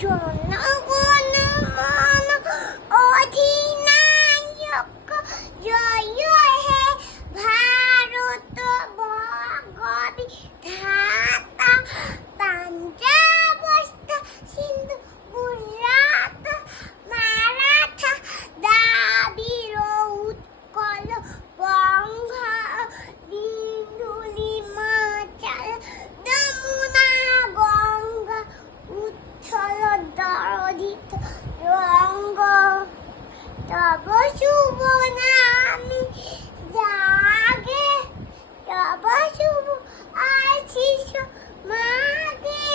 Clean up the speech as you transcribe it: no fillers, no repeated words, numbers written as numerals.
জনগণ মন অধিনায়ক জয় হে ভারত ভগবিধাতা পাঞ্জাব সিন্ধু গুজরাট মারাঠা দ্রাবিড় উৎকল বঙ্গ বিন্দু হিমাচল যমুনা গঙ্গা উচ্ছল দরধিত রঙ্গ তব শুভ নামে জাগে তব শুভ আশিস মাগে।